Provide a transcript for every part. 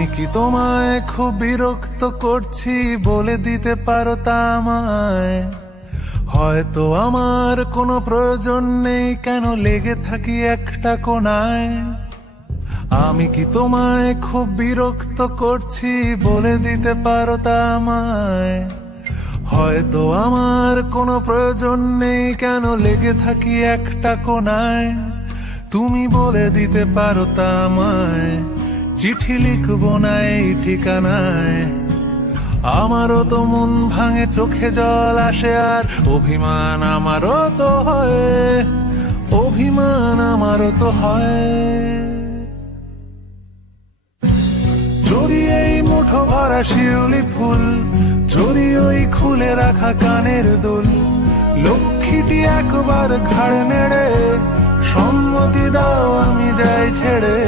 আমি কি তোমায় খুব বিরক্ত করছি বলে দিতে পারো তা আমায়? হয়তো আমার কোনো প্রয়োজন নেই, কেন লেগে থাকি একটা কোণায়। আমি কি তোমায় খুব বিরক্ত করছি বলে দিতে পারো তা আমায়? হয়তো আমার কোনো প্রয়োজন নেই, কেন লেগে থাকি একটা কোণায়। তুমি বলে দিতে পারো তা আমায়, চিঠি লিখবো না এই ঠিকানায়। আমারও তো মন ভাঙে, চোখে জল আসে, আর অভিমান আমারও তো হয়, অভিমান আমারও তো হয়। যদি এই মুঠো ভরা শিউলি ফুল, যদি ওই খুলে রাখা কানের দুল, লক্ষ্মীটি একবার ঘাড় নেড়ে সম্মতি দাও আমি যাই ছেড়ে।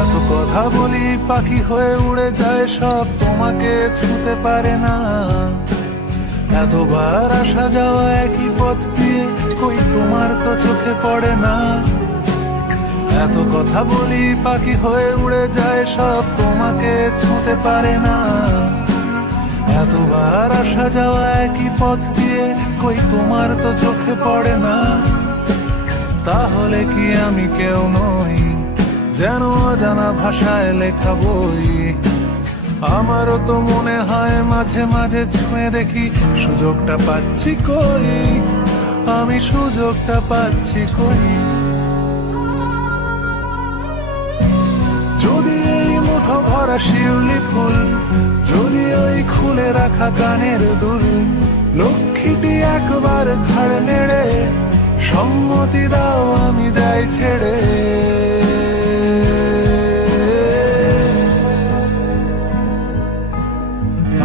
এত কথা বলি পাখি হয়ে উড়ে যায় সব, তোমাকে ছুঁতে পারে না। এতবার আসা যাওয়া একই পথ দিয়ে, কই তোমার তো চোখে পড়ে না। এত কথা বলি পাখি হয়ে উড়ে যায় সব, তোমাকে ছুঁতে পারে না। এতবার আসা যাওয়া একই পথ দিয়ে, কই তোমার তো চোখে পড়ে না। তাহলে কি আমি কেউ নই, যেন অজানা ভাষায় লেখা বই? আমারও তো মনে হয় মাঝে মাঝে ছুঁয়ে দেখি, সুযোগটা পাচ্ছি কই, আমি সুযোগটা পাচ্ছি কই। যদি এই মুঠো ভরা শিউলি ফুল, যদি ওই খুলে রাখা কানের দুল, লক্ষ্মীটি একবার ঘাড় নেড়ে সম্মতি দাও আমি যাই ছেড়ে।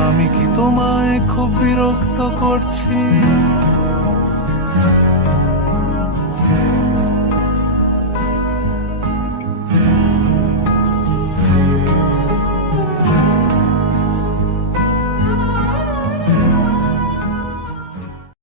আমি কি তোমায় খুব বিরক্ত করছি?